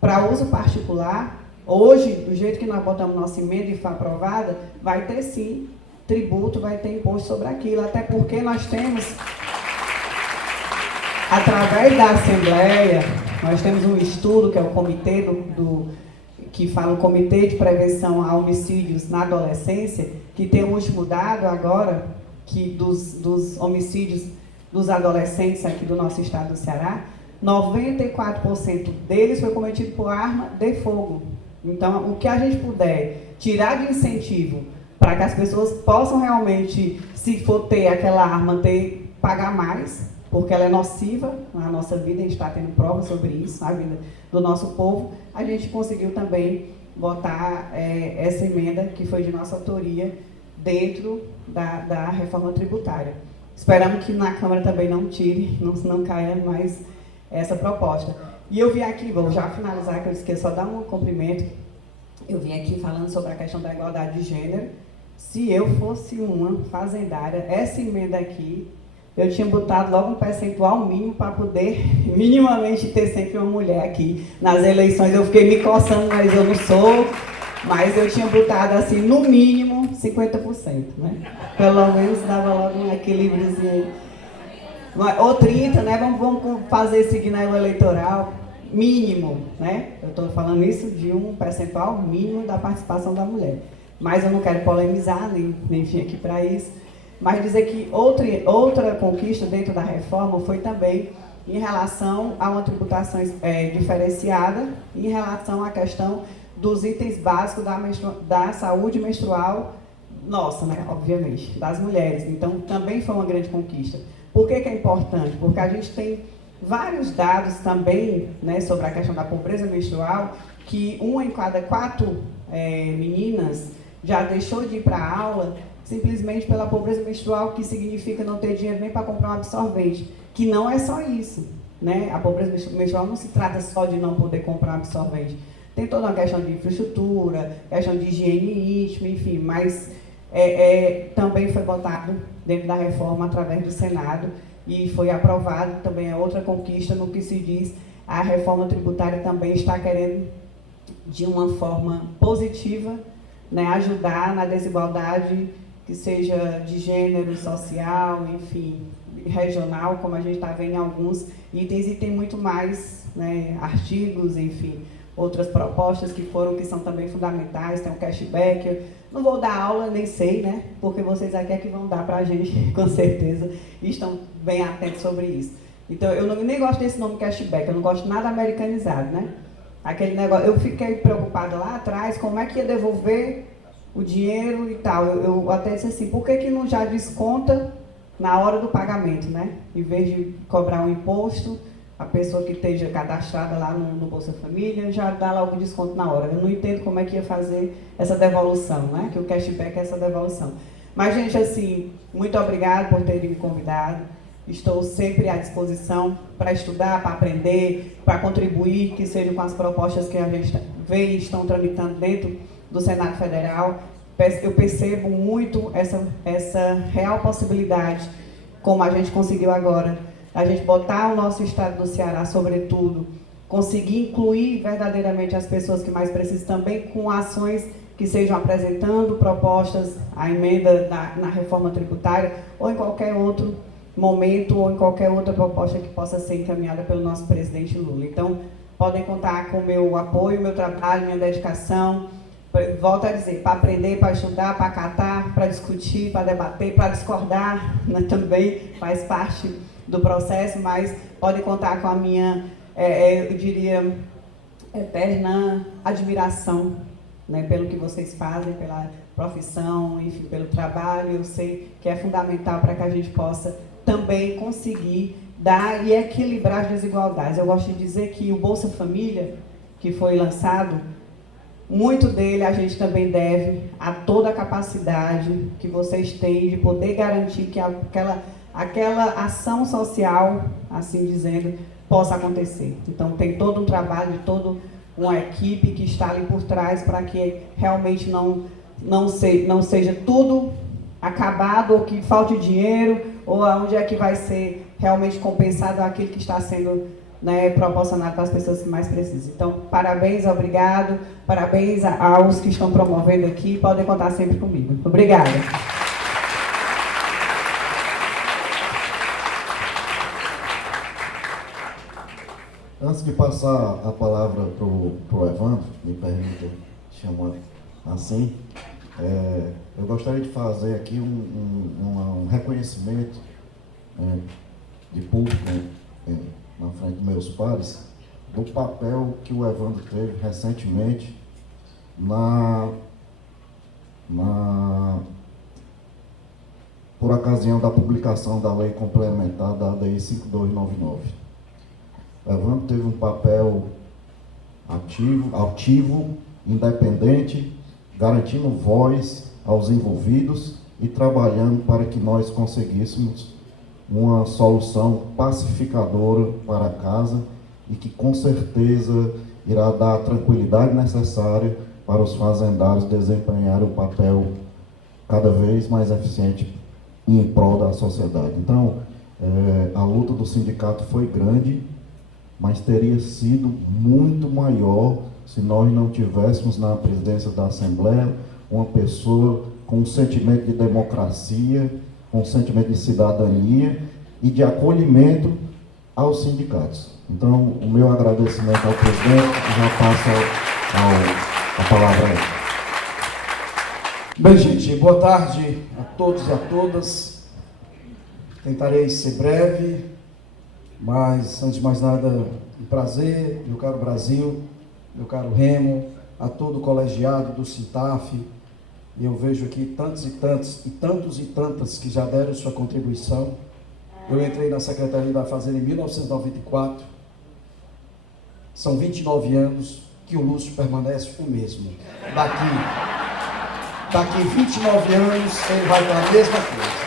para uso particular, hoje, do jeito que nós botamos nossa emenda e foi aprovada, vai ter sim tributo, vai ter imposto sobre aquilo, até porque nós temos, através da Assembleia, nós temos um estudo que é o comitê que fala o Comitê de Prevenção a Homicídios na Adolescência, que tem um último dado agora, que dos homicídios dos adolescentes aqui do nosso estado do Ceará, 94% deles foi cometido por arma de fogo. Então, o que a gente puder tirar de incentivo para que as pessoas possam realmente, se for ter aquela arma, pagar mais, porque ela é nociva na nossa vida, a gente está tendo provas sobre isso, na vida do nosso povo, a gente conseguiu também botar essa emenda, que foi de nossa autoria, dentro da reforma tributária. Esperamos que na Câmara também não tire, não caia mais essa proposta. E eu vim aqui, vou já finalizar, que eu esqueci, só dar um cumprimento. Eu vim aqui falando sobre a questão da igualdade de gênero. Se eu fosse uma fazendária, essa emenda aqui, eu tinha botado logo um percentual mínimo para poder minimamente ter sempre uma mulher aqui nas eleições. Eu fiquei me coçando, mas eu não sou. Mas eu tinha botado assim, no mínimo, 50%, né? Pelo menos dava logo um equilíbriozinho aí. Ou 30%, né? Vamos fazer seguir na eleitoral mínimo, né? Eu estou falando isso de um percentual mínimo da participação da mulher. Mas eu não quero polemizar, nem vim aqui para isso. Mas dizer que outra conquista dentro da reforma foi também em relação a uma tributação diferenciada, em relação à questão dos itens básicos da saúde menstrual nossa, né, obviamente, das mulheres. Então, também foi uma grande conquista. Por que é importante? Porque a gente tem vários dados também, né, sobre a questão da pobreza menstrual, que 1 em cada 4 meninas já deixou de ir para a aula simplesmente pela pobreza menstrual, que significa não ter dinheiro nem para comprar um absorvente, que não é só isso, né? A pobreza menstrual não se trata só de não poder comprar um absorvente. Tem toda uma questão de infraestrutura, questão de higiene íntima, enfim, mas também foi botado dentro da reforma através do Senado e foi aprovado, também é outra conquista no que se diz, a reforma tributária também está querendo, de uma forma positiva, né, ajudar na desigualdade, que seja de gênero, social, enfim, regional, como a gente está vendo em alguns itens, e tem muito mais, né, artigos, enfim, outras propostas que são também fundamentais, tem um cashback. Eu não vou dar aula, nem sei, né, porque vocês aqui é que vão dar para a gente, com certeza, e estão bem atentos sobre isso. Então, eu nem gosto desse nome cashback, eu não gosto nada americanizado, né? Aquele negócio, eu fiquei preocupada lá atrás, como é que ia devolver o dinheiro e tal. Eu até disse assim, por que não já desconta na hora do pagamento, né? Em vez de cobrar um imposto, a pessoa que esteja cadastrada lá no Bolsa Família já dá logo desconto na hora. Eu não entendo como é que ia fazer essa devolução, né? Que o cashback é essa devolução. Mas, gente, assim, muito obrigada por terem me convidado. Estou sempre à disposição para estudar, para aprender, para contribuir, que seja com as propostas que a gente vê e estão tramitando dentro do Senado Federal. Eu percebo muito essa real possibilidade, como a gente conseguiu agora, a gente botar o nosso estado do Ceará, sobretudo, conseguir incluir verdadeiramente as pessoas que mais precisam também, com ações que sejam apresentando propostas, a emenda na reforma tributária, ou em qualquer outro momento, ou em qualquer outra proposta que possa ser encaminhada pelo nosso presidente Lula. Então, podem contar com o meu apoio, meu trabalho, minha dedicação. Volto a dizer, para aprender, para estudar, para catar, para discutir, para debater, para discordar, né, também faz parte do processo, mas podem contar com a minha, eu diria, eterna admiração, né, pelo que vocês fazem, pela profissão, enfim, pelo trabalho. Eu sei que é fundamental para que a gente possa também conseguir dar e equilibrar as desigualdades. Eu gosto de dizer que o Bolsa Família, que foi lançado, muito dele a gente também deve a toda a capacidade que vocês têm de poder garantir que aquela ação social, assim dizendo, possa acontecer. Então, tem todo um trabalho de toda uma equipe que está ali por trás para que realmente não seja tudo acabado, ou que falte dinheiro, ou onde é que vai ser realmente compensado aquilo que está sendo, né, proporcionado para as pessoas que mais precisam. Então, parabéns, obrigado, parabéns aos que estão promovendo aqui, podem contar sempre comigo. Obrigada. Antes de passar a palavra para o Evandro, me permita chamar assim, eu gostaria de fazer aqui um reconhecimento de público na frente dos meus pares, do papel que o Evandro teve recentemente por ocasião da publicação da Lei Complementar da ADI 5299. O Evandro teve um papel ativo, independente, garantindo voz aos envolvidos e trabalhando para que nós conseguíssemos uma solução pacificadora para casa e que com certeza irá dar a tranquilidade necessária para os fazendários desempenharem o papel cada vez mais eficiente em prol da sociedade. Então, a luta do sindicato foi grande, mas teria sido muito maior se nós não tivéssemos na presidência da Assembleia uma pessoa com um sentimento de democracia, com um sentimento de cidadania e de acolhimento aos sindicatos. Então, o meu agradecimento ao presidente e já passo a palavra a ele. Bem, gente, boa tarde a todos e a todas. Tentarei ser breve, mas, antes de mais nada, um prazer, meu caro Brasil, meu caro Remo, a todo o colegiado do Sintaf. Eu vejo aqui tantos e tantas que já deram sua contribuição. Eu entrei na Secretaria da Fazenda em 1994. São 29 anos que o Lúcio permanece o mesmo. Daqui 29 anos ele vai dar a mesma coisa.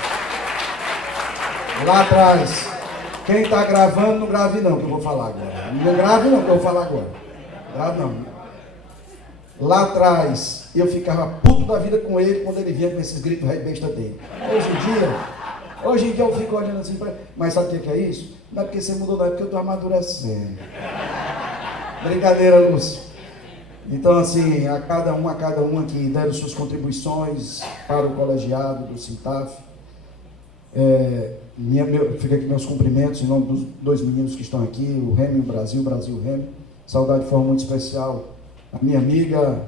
Lá atrás, quem está gravando, não grave não, que eu vou falar agora. Não grave não, que eu vou falar agora. Grave não. Lá atrás, eu ficava puto da vida com ele quando ele vinha com esses gritos rei besta dele. Hoje em dia eu fico olhando assim, mas sabe o que é isso? Não é porque você mudou, não, é porque eu estou amadurecendo. Brincadeira, Lúcio. Então, assim, a cada uma que deram suas contribuições para o colegiado do Sintaf, fica aqui meus cumprimentos em nome dos dois meninos que estão aqui, o Remo e o Brasil e Remo. Saudade de forma muito especial a minha amiga,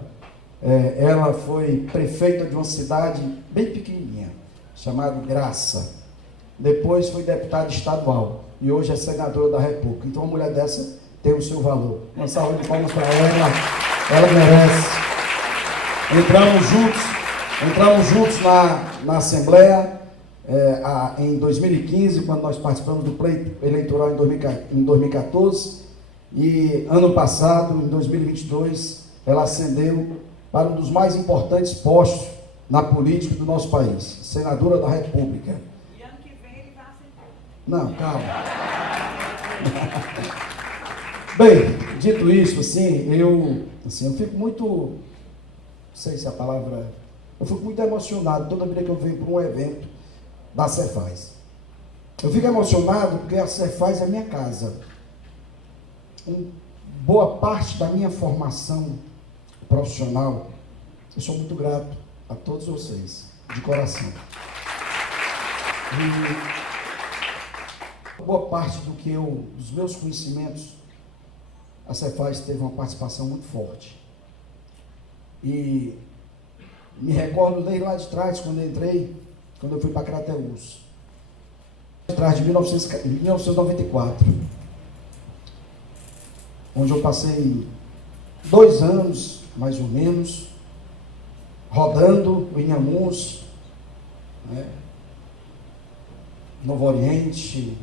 ela foi prefeita de uma cidade bem pequenininha, chamada Graça. Depois foi deputada estadual e hoje é senadora da República. Então, uma mulher dessa tem o seu valor. Uma salva de palmas para ela merece. Entramos juntos na Assembleia em 2015, quando nós participamos do pleito eleitoral em 2014, e ano passado, em 2022, ela ascendeu para um dos mais importantes postos na política do nosso país, senadora da República. E ano que vem ele vai ascender. Não, calma. Bem, dito isso, eu fico muito, não sei se a palavra, eu fico muito emocionado toda vez que eu venho para um evento da Cefaz. Eu fico emocionado porque a Cefaz é minha casa. Boa parte da minha formação profissional, eu sou muito grato a todos vocês, de coração. E boa parte dos meus conhecimentos, a Cefaz teve uma participação muito forte. E me recordo desde lá de trás, quando eu fui para Crateús, atrás de 1994, onde eu passei 2 anos, mais ou menos, rodando o Inhamuns, Novo Oriente,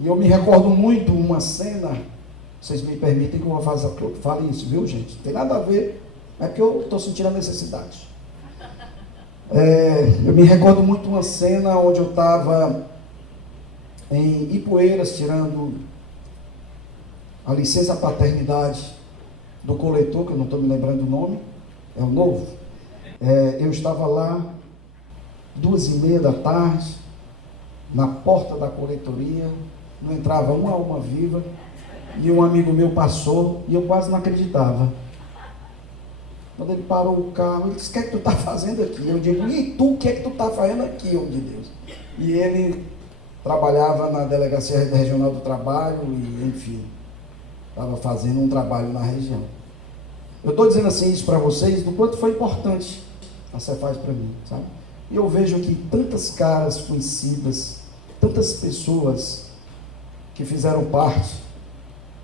e eu me recordo muito uma cena, vocês me permitem que eu fale isso, viu, gente? Não tem nada a ver É porque eu estou sentindo a necessidade. Eu me recordo muito uma cena onde eu estava em Ipueiras, tirando a licença paternidade do coletor, que eu não estou me lembrando o nome, é o novo. Eu estava lá, 2h30 da tarde, na porta da coletoria, não entrava uma alma viva, e um amigo meu passou, e eu quase não acreditava. Quando ele parou o carro, ele disse: o que é que tu está fazendo aqui? Eu digo: e tu, o que é que tu está fazendo aqui, homem de Deus? E ele trabalhava na Delegacia Regional do Trabalho, e enfim, estava fazendo um trabalho na região. Eu estou dizendo assim isso para vocês, do quanto foi importante a Cefaz para mim, sabe? E eu vejo que tantas caras conhecidas, tantas pessoas que fizeram parte,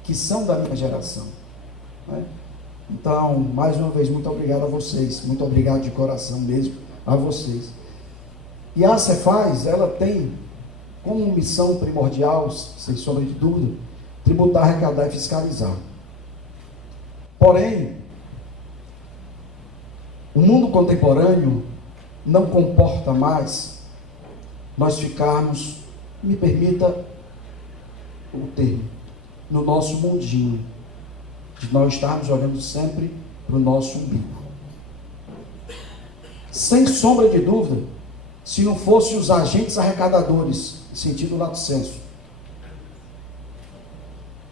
que são da minha geração, né? Então, mais uma vez, muito obrigado a vocês, muito obrigado de coração mesmo a vocês. E a Cefaz, ela tem como missão primordial, sem sombra de dúvida, tributar, arrecadar e fiscalizar. Porém, o mundo contemporâneo não comporta mais nós ficarmos, me permita o termo, no nosso mundinho, de nós estarmos olhando sempre para o nosso umbigo. Sem sombra de dúvida, se não fossem os agentes arrecadadores, em sentido lato sensu,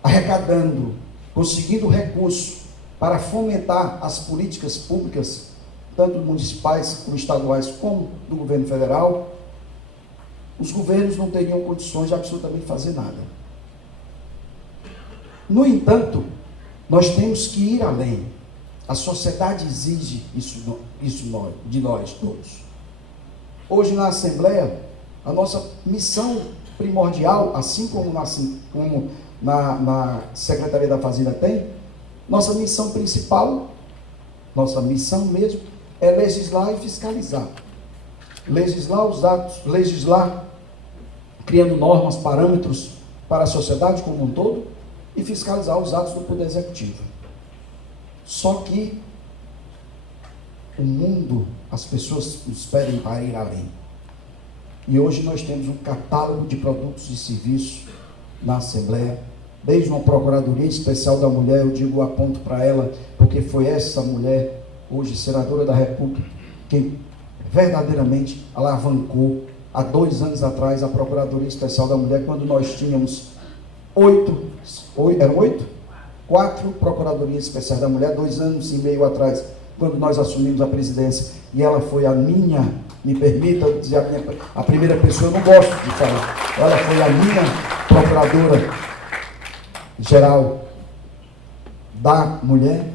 arrecadando, conseguindo recurso para fomentar as políticas públicas, tanto municipais como estaduais, como do governo federal, os governos não teriam condições de absolutamente fazer nada. No entanto, nós temos que ir além. A sociedade exige isso de nós todos. Hoje na Assembleia, a nossa missão primordial, assim como na Secretaria da Fazenda tem, nossa missão principal, nossa missão mesmo, é legislar e fiscalizar. Legislar os atos, legislar criando normas, parâmetros para a sociedade como um todo, e fiscalizar os atos do Poder Executivo. Só que o mundo, as pessoas nos pedem para ir além. E hoje nós temos um catálogo de produtos e serviços na Assembleia, desde uma Procuradoria Especial da Mulher, eu digo, aponto para ela, porque foi essa mulher, hoje senadora da República, quem verdadeiramente alavancou, há 2 anos atrás, a Procuradoria Especial da Mulher, quando nós tínhamos 4 Procuradorias Especiais da Mulher, 2 anos e meio atrás, quando nós assumimos a presidência, e ela foi a minha, me permita dizer a primeira pessoa, eu não gosto de falar, ela foi a minha Procuradora Geral da Mulher,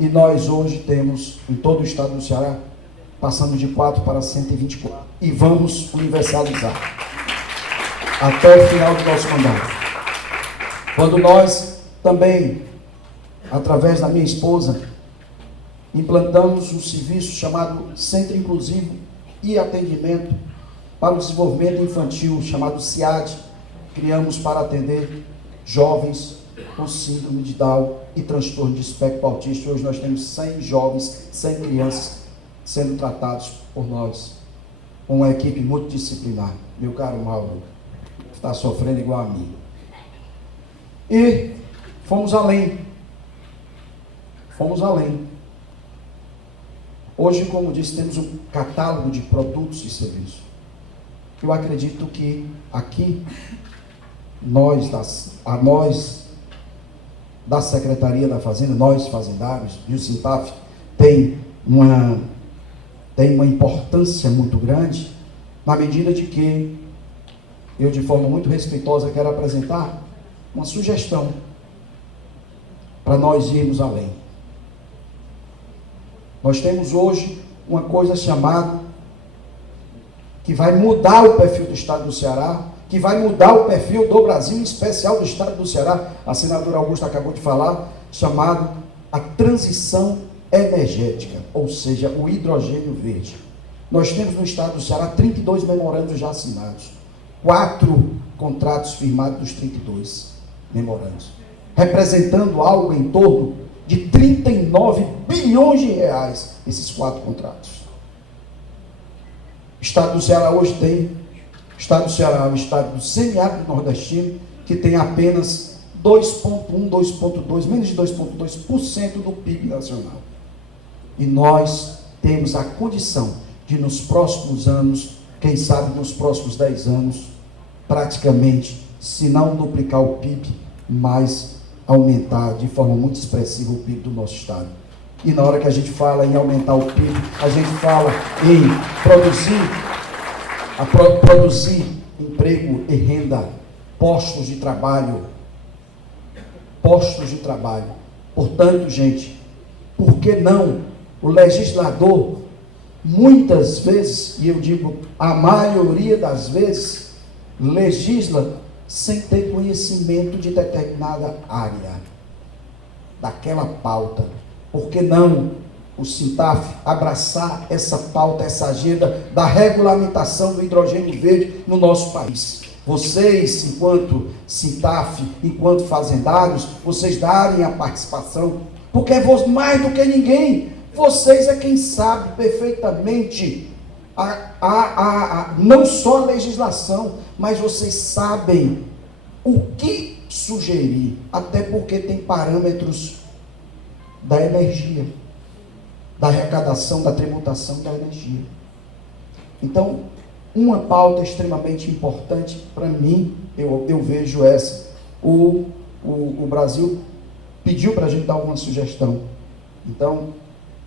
e nós hoje temos, em todo o estado do Ceará, passamos de 4 para 124, e vamos universalizar, até o final do nosso mandato. Quando nós também, através da minha esposa, implantamos um serviço chamado Centro Inclusivo e Atendimento para o Desenvolvimento Infantil, chamado CIAD, criamos para atender jovens com síndrome de Down e transtorno de espectro autista. Hoje nós temos 100 jovens, 100 crianças sendo tratados por nós, com uma equipe multidisciplinar. Meu caro Mauro, está sofrendo igual a mim. E fomos além. Fomos além. Hoje, como disse, temos um catálogo de produtos e serviços. Eu acredito que aqui, nós da Secretaria da Fazenda, nós fazendários, e o Sintaf tem uma importância muito grande, na medida de que eu, de forma muito respeitosa, quero apresentar uma sugestão para nós irmos além. Nós temos hoje uma coisa chamada, que vai mudar o perfil do estado do Ceará, que vai mudar o perfil do Brasil, em especial do estado do Ceará, a senadora Augusta acabou de falar, chamado a transição energética, ou seja, o hidrogênio verde. Nós temos no estado do Ceará 32 memorandos já assinados, 4 contratos firmados dos 32 memorandos, representando algo em torno de 39 bilhões de reais, esses 4 contratos. O estado do Ceará hoje tem, o estado do Ceará é um estado do semiárido nordestino, que tem apenas 2,1, 2,2, menos de 2,2% do PIB nacional. E nós temos a condição de nos próximos anos, quem sabe nos próximos 10 anos, praticamente, se não duplicar o PIB, mas aumentar de forma muito expressiva o PIB do nosso estado. E na hora que a gente fala em aumentar o PIB, a gente fala em produzir emprego e renda, postos de trabalho. Portanto, gente, por que não o legislador, muitas vezes, e eu digo a maioria das vezes, legisla sem ter conhecimento de determinada área, daquela pauta? Por que não o SINTAF abraçar essa pauta, essa agenda da regulamentação do hidrogênio verde no nosso país? Vocês, enquanto SINTAF, enquanto fazendários, vocês darem a participação, porque mais do que ninguém, vocês é quem sabe perfeitamente não só a legislação, mas vocês sabem o que sugerir, até porque tem parâmetros da energia, da arrecadação, da tributação da energia. Então, uma pauta extremamente importante para mim, eu vejo essa. O Brasil pediu para a gente dar uma sugestão. Então,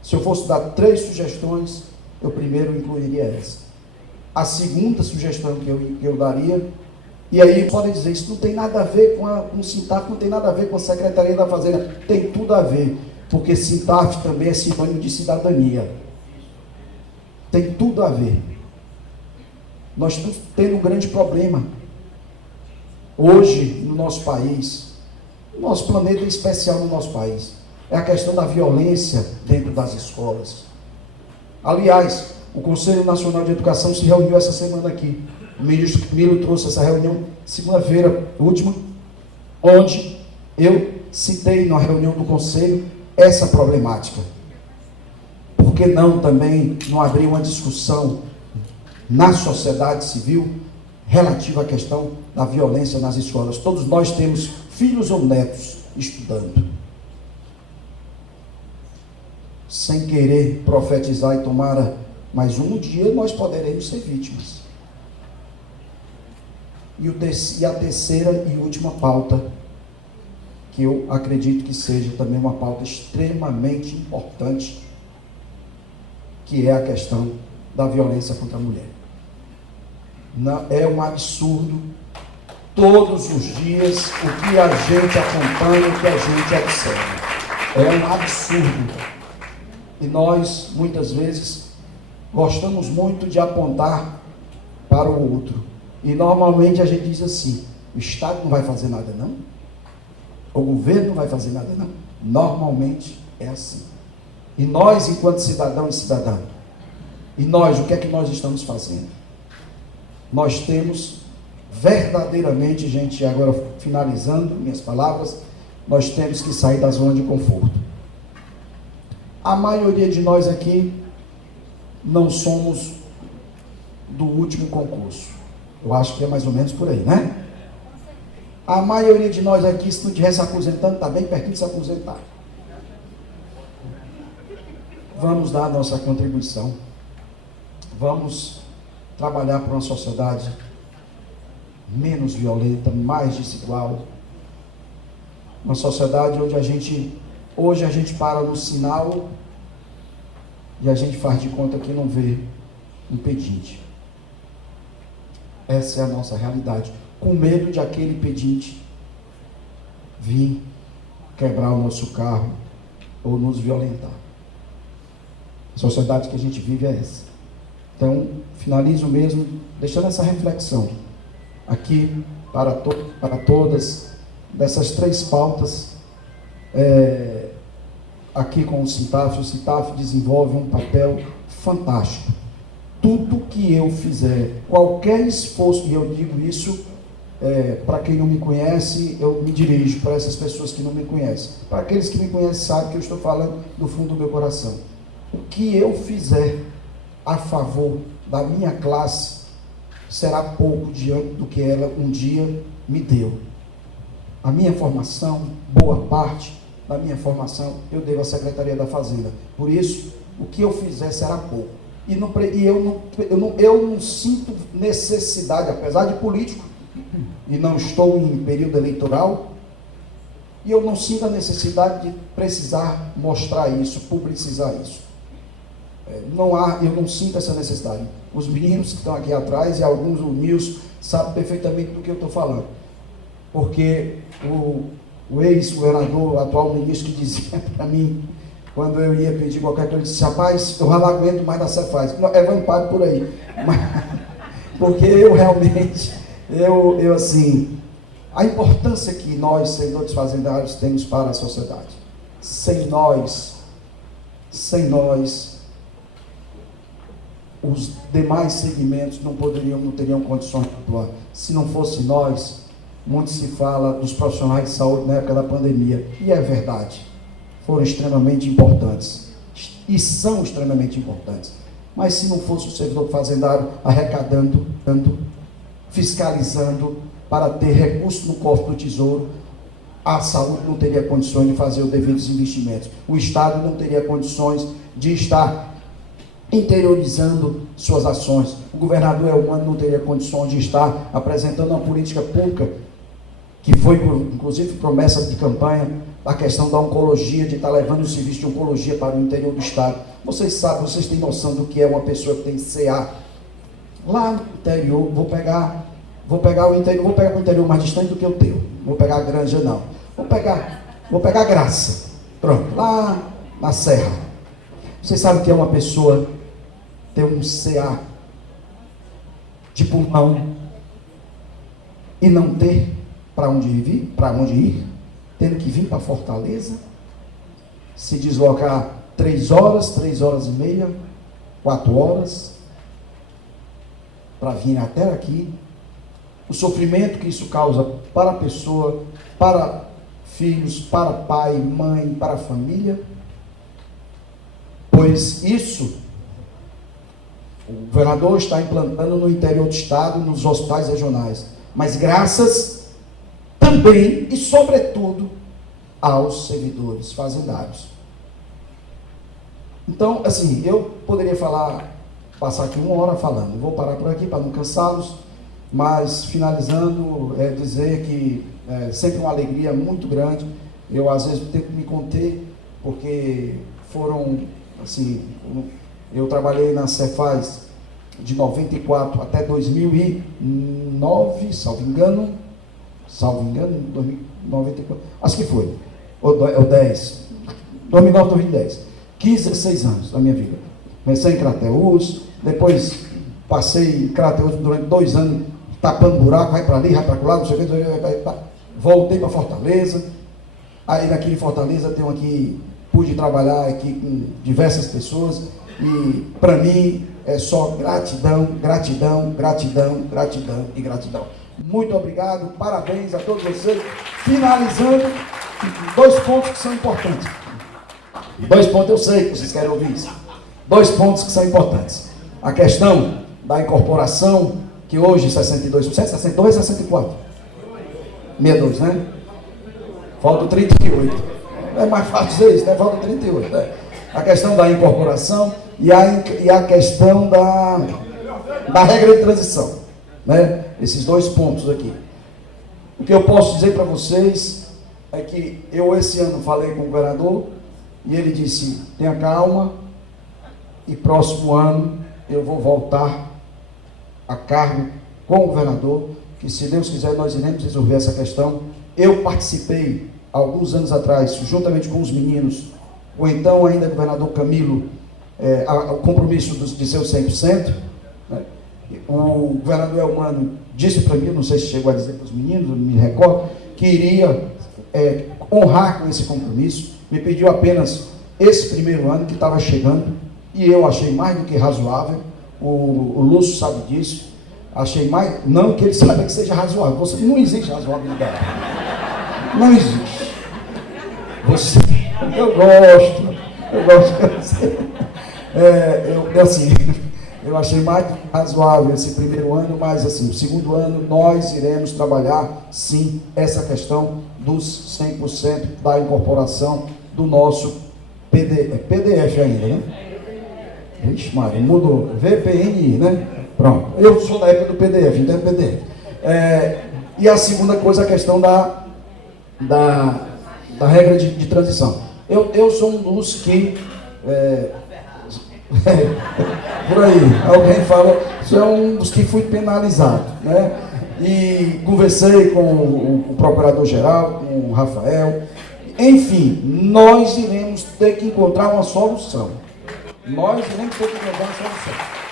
se eu fosse dar 3 sugestões, eu primeiro incluiria essa. A segunda sugestão que eu daria, e aí podem dizer, isso não tem nada a ver com o SINTAF, não tem nada a ver com a Secretaria da Fazenda, tem tudo a ver, porque SINTAF também é sinônimo de cidadania. Tem tudo a ver. Nós estamos tendo um grande problema hoje no nosso país, no nosso planeta, em especial no nosso país, é a questão da violência dentro das escolas. Aliás, o Conselho Nacional de Educação se reuniu essa semana aqui. O ministro Milo trouxe essa reunião segunda-feira última, onde eu citei na reunião do Conselho essa problemática. Por que não também não abrir uma discussão na sociedade civil relativa à questão da violência nas escolas? Todos nós temos filhos ou netos estudando. Sem querer profetizar e tomara, mas um dia nós poderemos ser vítimas. E a terceira e última pauta, que eu acredito que seja também uma pauta extremamente importante, que é a questão da violência contra a mulher. É um absurdo, todos os dias, o que a gente acompanha, o que a gente observa. É um absurdo. E nós, muitas vezes, gostamos muito de apontar para o outro. E normalmente a gente diz assim, o Estado não vai fazer nada não? O governo não vai fazer nada não? Normalmente é assim. E nós, enquanto cidadão e cidadã, e nós, o que é que nós estamos fazendo? Nós temos verdadeiramente, gente, agora finalizando minhas palavras, nós temos que sair da zona de conforto. A maioria de nós aqui não somos do último concurso. Eu acho que é mais ou menos por aí, né? A maioria de nós aqui, se não estiver se aposentando, está bem pertinho de se aposentar. Vamos dar a nossa contribuição. Vamos trabalhar para uma sociedade menos violenta, mais desigual. Uma sociedade onde hoje a gente para no sinal e a gente faz de conta que não vê um pedinte. Essa é a nossa realidade. Com medo de aquele pedinte vir quebrar o nosso carro ou nos violentar. A sociedade que a gente vive é essa. Então, finalizo mesmo deixando essa reflexão aqui para todas dessas 3 pautas. Aqui com o SINTAF desenvolve um papel fantástico. Tudo que eu fizer, qualquer esforço, e eu digo isso Para quem não me conhece, eu me dirijo para essas pessoas que não me conhecem. Para aqueles que me conhecem, sabem que eu estou falando do fundo do meu coração. O que eu fizer a favor da minha classe será pouco diante do que ela um dia me deu. A minha formação, boa parte da minha formação, eu devo à Secretaria da Fazenda. Por isso, o que eu fizer será pouco. Eu não sinto necessidade, apesar de político, e não estou em período eleitoral, e eu não sinto a necessidade de precisar mostrar isso, publicizar isso. Eu não sinto essa necessidade. Os meninos que estão aqui atrás e alguns humildes sabem perfeitamente do que eu estou falando. Porque o ex-governador, o atual ministro, que dizia para mim, quando eu ia pedir qualquer coisa, ele disse: rapaz, eu já não aguento mais da Cefaz. Evandro Pado por aí. Porque eu realmente, assim, a importância que nós, servidores fazendários, temos para a sociedade. Sem nós, os demais segmentos não teriam condições de atuar. Se não fosse nós, muito se fala dos profissionais de saúde na época da pandemia, e é verdade, foram extremamente importantes, e são extremamente importantes, mas se não fosse o servidor fazendário arrecadando, fiscalizando, para ter recurso no cofre do Tesouro, a saúde não teria condições de fazer os devidos investimentos, o Estado não teria condições de estar interiorizando suas ações, o governador Elmano não teria condições de estar apresentando uma política pública, que foi inclusive promessa de campanha, a questão da oncologia, de estar levando o serviço de oncologia para o interior do estado. Vocês sabem, vocês têm noção do que é uma pessoa que tem CA lá no interior. Vou pegar o interior, vou pegar o interior mais distante do que o teu, vou pegar a Granja não, vou pegar Graça, pronto, lá na Serra. Vocês sabem que é uma pessoa ter um CA de pulmão e não ter para onde ir, tendo que vir para Fortaleza, se deslocar 3 horas e meia, 4 horas, para vir até aqui, o sofrimento que isso causa para a pessoa, para filhos, para pai, mãe, para a família, pois isso o governador está implantando no interior do estado, nos hospitais regionais, mas graças também e sobretudo aos servidores fazendários. Então, assim, eu poderia passar aqui 1 hora falando, vou parar por aqui para não cansá-los, mas finalizando, dizer que sempre uma alegria muito grande. Eu às vezes tento me conter, porque foram, assim, eu trabalhei na Cefaz de 94 até 2009, salvo engano, 2094, acho que foi, ou 10, 2009, 2010, 15, 16 anos da minha vida. Comecei em Crateús, depois passei em Crateús durante 2 anos, tapando buraco, vai para ali, vai para lá, não sei o que, voltei para Fortaleza, aí daqui em Fortaleza pude trabalhar aqui com diversas pessoas, e para mim é só gratidão, gratidão, gratidão, gratidão e gratidão. Muito obrigado, parabéns a todos vocês. Finalizando, 2 pontos que são importantes. 2 pontos, eu sei que vocês querem ouvir isso. 2 pontos que são importantes. A questão da incorporação, que hoje 62%, 62 ou 64? 62, né? Falta 38. É mais fácil dizer isso, né? Falta 38, né? A questão da incorporação e a questão da regra de transição, né? Esses 2 pontos aqui. O que eu posso dizer para vocês é que eu esse ano falei com o governador e ele disse: tenha calma, e próximo ano eu vou voltar a cargo com o governador, que se Deus quiser nós iremos resolver essa questão. Eu participei alguns anos atrás, juntamente com os meninos, o então ainda governador Camilo, o compromisso de ser o 100%, né? O governador Elmano disse para mim, não sei se chegou a dizer para os meninos, não me recordo, que iria honrar com esse compromisso. Me pediu apenas esse primeiro ano que estava chegando, e eu achei mais do que razoável. O Lúcio sabe disso. Achei mais, não que ele saiba que seja razoável, você não existe razoabilidade. Não existe. Você, eu gosto. Eu achei mais razoável esse primeiro ano, mas assim, o segundo ano nós iremos trabalhar sim essa questão dos 100% da incorporação do nosso PDF ainda, né? Ixi, Maria, mudou. VPNI, né? Pronto. Eu sou da época do PDF, então é PDF. E a segunda coisa, a questão da regra de transição. Eu sou um dos que... por aí, alguém fala, isso é um dos que fui penalizado, né? E conversei com o procurador-geral, com o Rafael. Enfim, nós iremos ter que encontrar uma solução.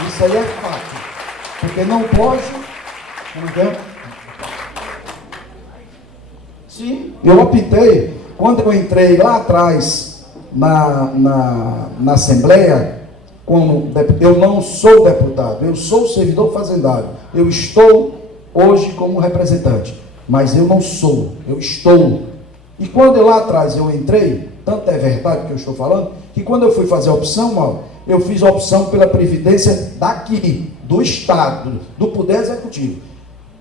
Isso aí é fato. Porque não pode... Sim, eu optei, quando eu entrei lá atrás na Assembleia, eu não sou deputado, eu sou servidor fazendário. Eu estou hoje como representante, mas eu não sou, eu estou. E quando lá atrás eu entrei, tanto é verdade que eu estou falando, que quando eu fui fazer a opção, Mauro, eu fiz a opção pela previdência daqui, do Estado, do Poder Executivo.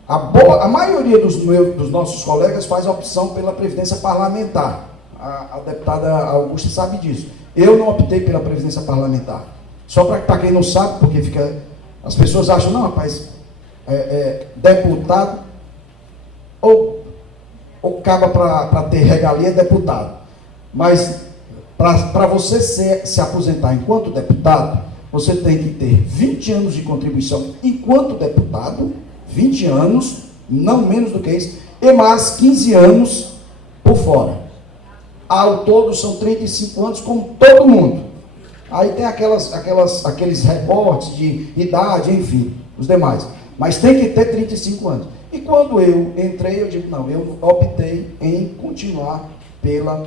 A maioria dos nossos colegas faz a opção pela previdência parlamentar. A deputada Augusta sabe disso. Eu não optei pela previdência parlamentar. Só para quem não sabe, porque as pessoas acham, não, rapaz, deputado ou acaba para ter regalia é deputado. Mas para você se aposentar enquanto deputado, você tem que ter 20 anos de contribuição enquanto deputado, 20 anos, não menos do que isso, e mais 15 anos por fora. Ao todo são 35 anos, como todo mundo. Aí tem aqueles recortes de idade, enfim, os demais. Mas tem que ter 35 anos. E quando eu entrei, eu digo, não, eu optei em continuar pela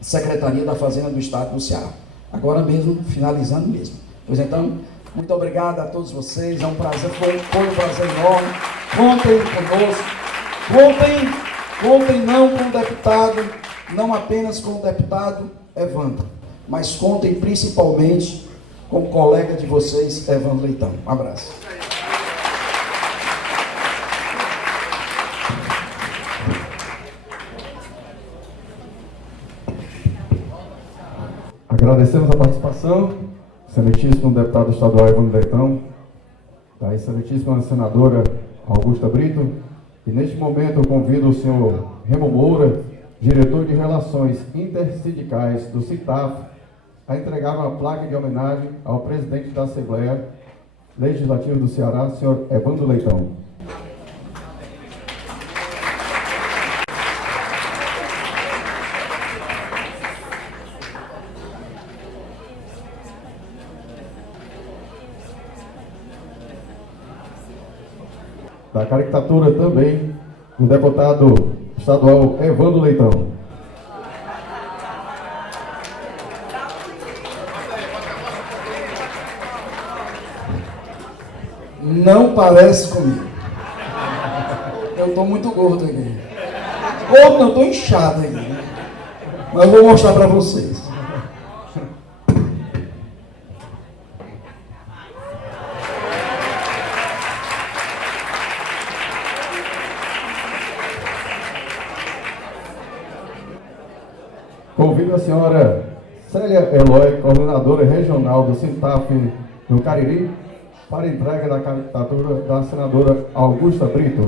Secretaria da Fazenda do Estado do Ceará. Agora mesmo, finalizando mesmo. Pois então, muito obrigado a todos vocês, é um prazer, foi um prazer enorme. Contem conosco, contem não com o deputado, não apenas com o deputado Evandro, mas contem principalmente com o colega de vocês, Evandro Leitão. Um abraço. Agradecemos a participação, excelentíssimo deputado estadual Evandro Leitão, da excelentíssima senadora Augusta Brito, e neste momento eu convido o senhor Remo Moura, diretor de Relações Intersindicais do CITAF, a entregar uma placa de homenagem ao presidente da Assembleia Legislativa do Ceará, senhor Evandro Leitão. Da caricatura também, o deputado estadual Evandro Leitão. Não parece comigo. Eu estou muito gordo aqui. Ou não, estou inchado aqui. Mas eu vou mostrar para vocês. Convido a senhora Célia Eloy, coordenadora regional do CITAF no Cariri, para entrega da candidatura da senadora Augusta Brito.